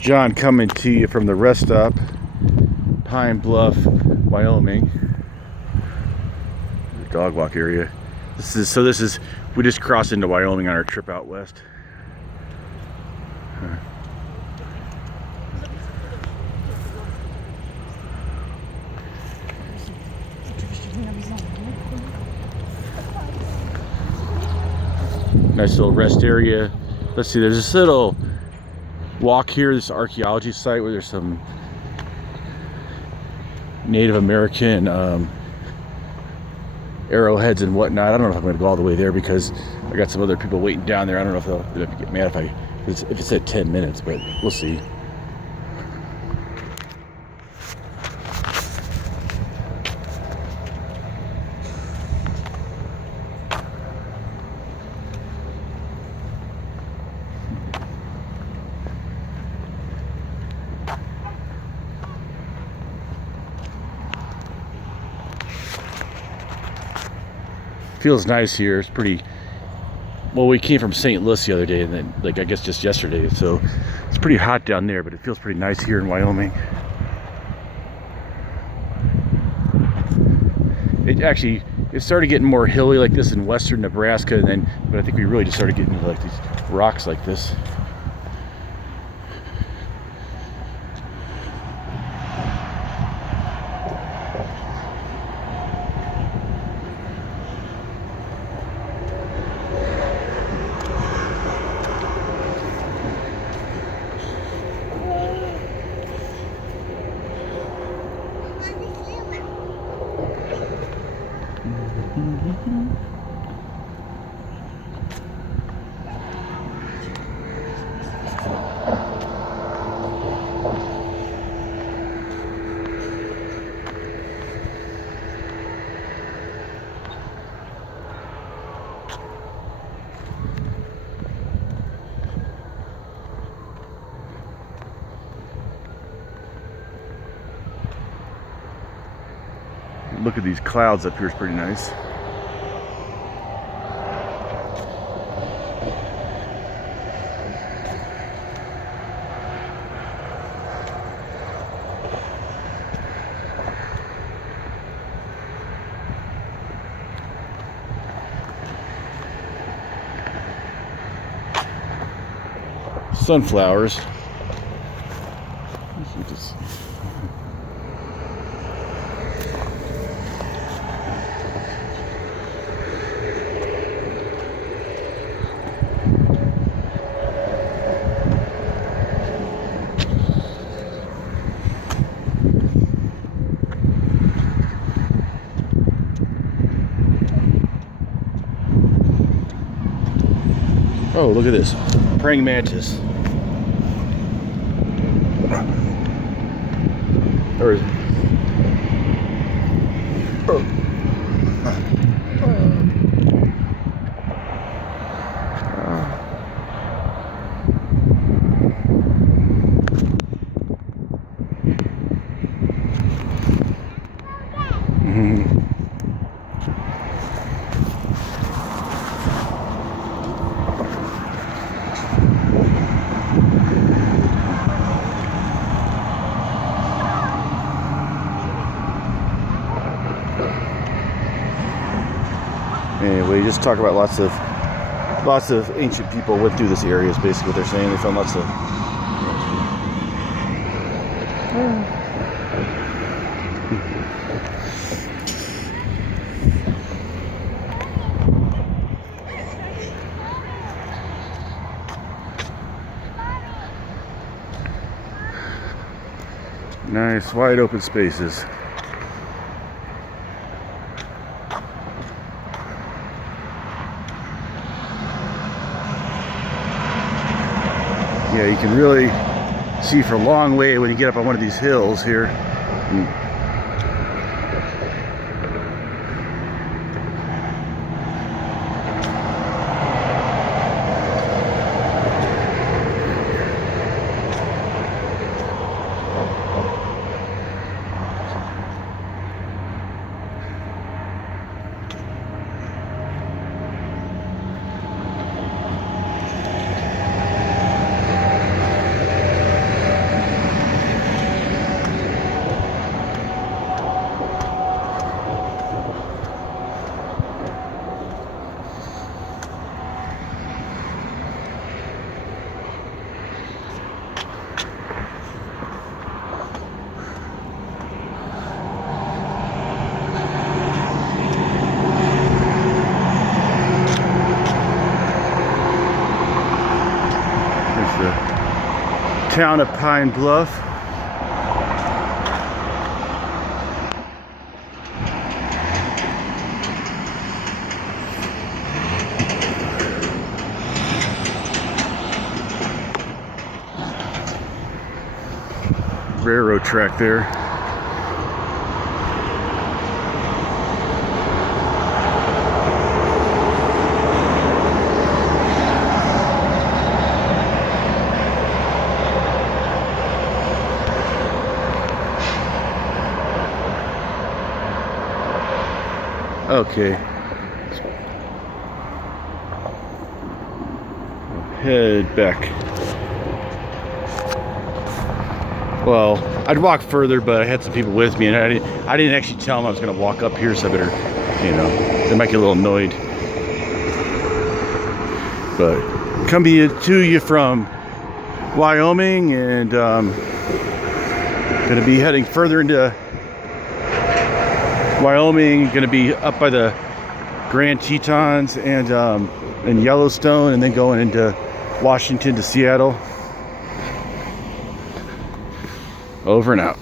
John coming to you from the rest stop, Pine Bluff, Wyoming. The dog walk area. We just crossed into Wyoming on our trip out west. Nice little rest area. Let's see, there's this little walk here, this archaeology site where there's some Native American arrowheads and whatnot. I don't know if I'm going to go all the way there because I got some other people waiting down there. I don't know if they'll get mad if it's at 10 minutes, but we'll see. Feels nice here. It's pretty well. We came from St. Louis the other day, and then I guess just yesterday, so it's pretty hot down there, but it feels pretty nice here in Wyoming. It started getting more hilly like this in western Nebraska, but I think we really just started getting into these rocks like this. Look at these clouds up here, it's pretty nice. Sunflowers. Oh, look at this. Praying mantis. Or is it? Oh. Anyway, just talk about lots of ancient people went through this area is basically what they're saying. They found lots of nice wide open spaces. Yeah, you can really see for a long way when you get up on one of these hills here. town of Pine Bluff. Railroad track there. Okay. Head back. Well, I'd walk further, but I had some people with me, and I didn't actually tell them I was going to walk up here, so I better, they might get a little annoyed. But coming to you from Wyoming, and going to be heading further into Wyoming. Going to be up by the Grand Tetons and Yellowstone, and then going into Washington to Seattle. Over and out.